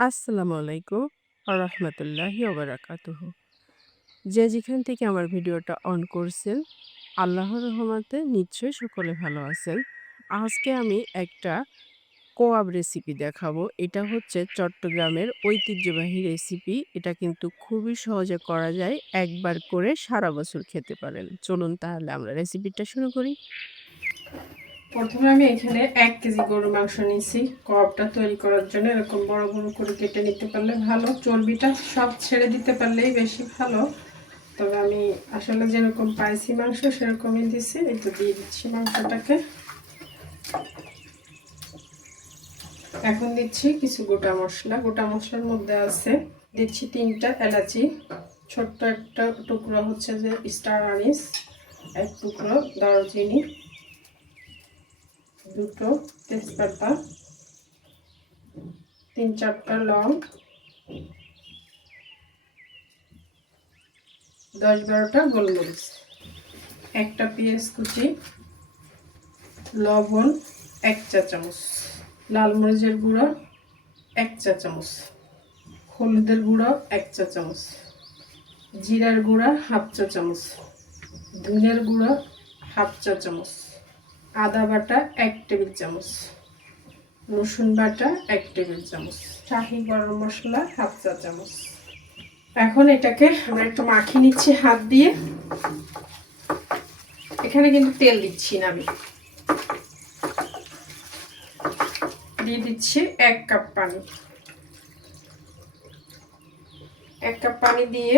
আসসালামু আলাইকুম আরহামতুল্লাহি ওবারাকাতুহ যে যেখান থেকে আমার ভিডিওটা অন করছেন, আল্লাহর রহমতে নিশ্চয়ই সকলে ভালো আছেন। আজকে আমি একটা কোয়াব রেসিপি দেখাবো। এটা হচ্ছে চট্টগ্রামের ঐতিহ্যবাহী রেসিপি। এটা কিন্তু খুবই সহজে করা যায়। একবার করে সারা বছর খেতে পারেন। চলুন তাহলে আমরা রেসিপিটা শুরু করি। প্রথমে আমি এখানে এক কেজি গরু মাংস নিয়েছি। কবটা তৈরি করার জন্য এরকম বড় বড় করে কেটে নিতে পারলে ভালো, চর্বিটা সব ছেড়ে দিতে পারলেই বেশি ভালো। তবে আমি আসলে যেরকম পাইছি মাংস, সেরকমই দিছি। এই তো দিয়ে দিচ্ছি মাংসটাকে। এখন দিচ্ছি কিছু গোটা মশলা। গোটা মশলার মধ্যে আছে, দিচ্ছি তিনটা এলাচি। ছোট্ট একটা টুকরো হচ্ছে যে স্টার আনিস, এক টুকরো দারুচিনি। দুটো তেজপাতা, তিন চারটা লং, দশ বারোটা গোলমরিচ, একটা পেঁয়াজ কুচি, লবণ, এক চা চামচ, লাল মরিচের গুঁড়ো, এক চা চামচ, হলুদের গুঁড়ো, এক চা চামচ, জিরার গুঁড়া, হাফ চা চামচ, ধনের গুঁড়ো, হাফ চা চামচ। আদা বাটা এক টেবিল চামচ, রসুন বাটা এক টেবিল চামচ, শাহি গরম মশলা হাফ চা চামচ। এখন এটাকে আমরা একটু মাখিয়ে নিচ্ছি হাত দিয়ে। এখানে কিন্তু তেল দিচ্ছি না আমি। দিয়ে দিচ্ছি এক কাপ পানি। এক কাপ পানি দিয়ে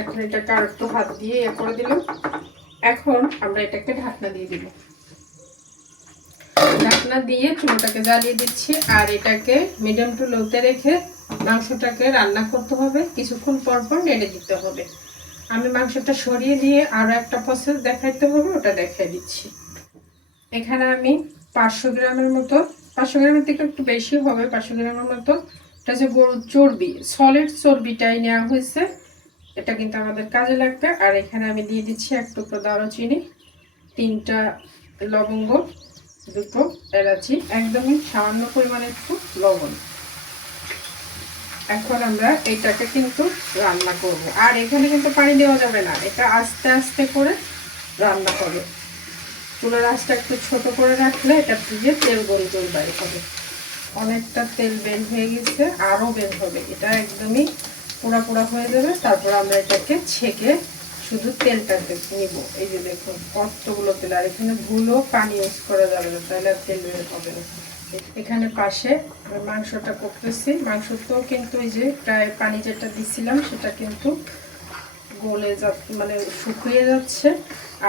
এখন এটাকে আর একটু হাত দিয়ে ইয়ে করে দিলাম। এখন আমরা এটাকে ঢাকনা দিয়ে দিব ঢাকনা দিয়ে চুলোটাকে জ্বালিয়ে দিচ্ছি আর এটাকে মিডিয়াম টু লোতে রেখে মাংসটাকে রান্না করতে হবে। কিছুক্ষণ পর পর নেড়ে দিতে হবে। আমি মাংসটা সরিয়ে দিয়ে আরও একটা প্রসেস দেখাইতে হবে, ওটা দেখাই দিচ্ছি। এখানে আমি পাঁচশো গ্রামের মতো, পাঁচশো গ্রামের থেকে একটু বেশি হবে, পাঁচশো গ্রামের মতো। এটা হচ্ছে গরুর চর্বি সলিড চর্বিটাই নেওয়া হয়েছে। এটা কিন্তু আমাদের কাজে লাগবে। আর এখানে আমি দিয়ে দিচ্ছি এক টুকরো দারুচিনি, তিনটা লবঙ্গ। দুটো এলাচি একদমই সামান্য পরিমাণে একটু লবণ। এখন আমরা এটাকে কিন্তু রান্না করব। আর এখানে কিন্তু পানি দেওয়া যাবে না, এটা আস্তে আস্তে করে রান্না হবে চুলার আঁচটা একটু ছোট করে রাখলে এটা দিয়ে তেল গল গল বাইর হবে অনেকটা তেল বের হয়ে গেছে আরও বের হবে। এটা একদমই পোড়া পোড়া হয়ে যাবে, তারপর আমরা এটাকে ছেঁকে শুধু তেলটা নিব। এই যে দেখুন, কতগুলো তেল, আর এখানে ভুলও পানি ইউজ করা যাবে না, তাহলে আর তেল বের হবে না। এখানে পাশে মাংসটা করতেছি। মাংসতেও কিন্তু এই যে প্রায় পানি যেটা দিছিলাম, সেটা কিন্তু গলে যা মানে শুকিয়ে যাচ্ছে।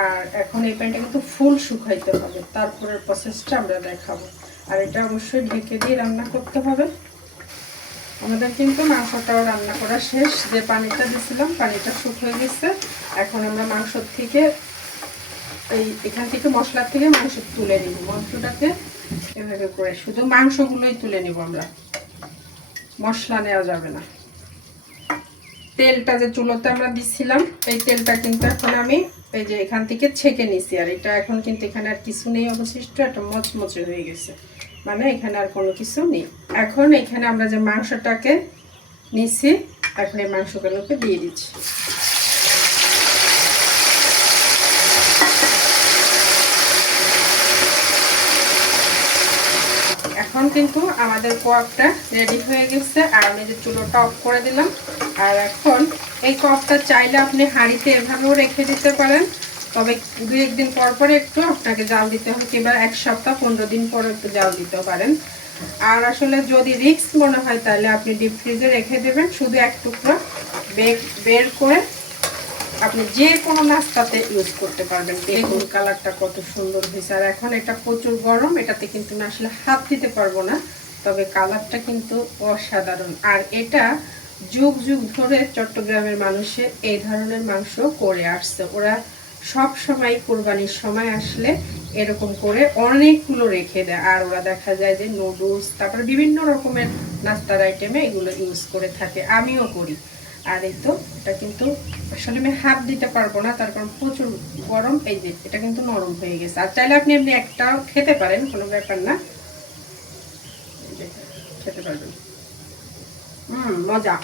আর এখন এই প্যানটা কিন্তু ফুল শুকাইতে হবে। তারপরের প্রসেসটা আমরা দেখাবো। আর এটা অবশ্যই ঢেকে দিয়ে রান্না করতে হবে। আমাদের কিন্তু মাংসটাও রান্না করা শেষ। যে পানিটা দিয়েছিলাম পানিটা শুকিয়ে গেছে। এখন আমরা মাংসর থেকে এই এখান থেকে মশলার থেকে মাংস তুলে নিব মাংসটাকে এভাবে করে শুধু মাংসগুলোই তুলে নিব আমরা। মশলা নেওয়া যাবে না। তেলটা যে চুলোতে আমরা দিচ্ছিলাম এই তেলটা কিন্তু এখন আমি এই যে এখান থেকে ছেঁকে নিছি। আর এটা এখন কিন্তু এখানে আর কিছু নেই অবশিষ্ট একটা মচমচে হয়ে গেছে। মানে এখানে আর কোনো কিছু নেই। এখন এখানে আমরা যে মাংসটাকে নিছি, এখন এই মাংসগুলোকে দিয়ে দিচ্ছি। এখন কিন্তু আমাদের কোয়াপটা রেডি হয়ে গেছে, আর আমি যে চুলোটা অফ করে দিলাম। আর এখন এই কপটা চাইলে আপনি হাঁড়িতে এভাবেও রেখে দিতে পারেন। তবে দু একদিন পর পর একটু আপনাকে জাল দিতে হবে, কিংবা এক সপ্তাহ পনেরো দিন পর একটু জাল দিতে পারেন। আর আসলে যদি রিক্স মনে হয়, তাহলে আপনি ডিপ ফ্রিজে রেখে দেবেন। শুধু এক টুকরো বের করে আপনি যে কোনো নাস্তাতে ইউজ করতে পারবেন। বেগুন কালারটা কত সুন্দর হয়েছে। আর এখন এটা প্রচুর গরম, এটাতে কিন্তু আমি আসলে হাত দিতে পারব না। তবে কালারটা কিন্তু অসাধারণ। আর এটা যুগ যুগ ধরে চট্টগ্রামের মানুষে এই ধরনের মাংস করে আসছে। ওরা সব সময় কোরবানির সময় আসলে এরকম করে অনেকগুলো রেখে দেয়। আর ওরা দেখা যায় যে নুডলস তারপরে বিভিন্ন রকমের নাস্তার আইটেমে এগুলো ইউজ করে থাকে। আমিও করি। আর এই তো, এটা কিন্তু আসলে আমি হাত দিতে পারব না, তার কারণ প্রচুর গরম। এই যে, এটা কিন্তু নরম হয়ে গেছে। আর চাইলে আপনি এমনি একটাও খেতে পারেন, কোনো ব্যাপার না। খেতে পারবেন। হুম, মজা।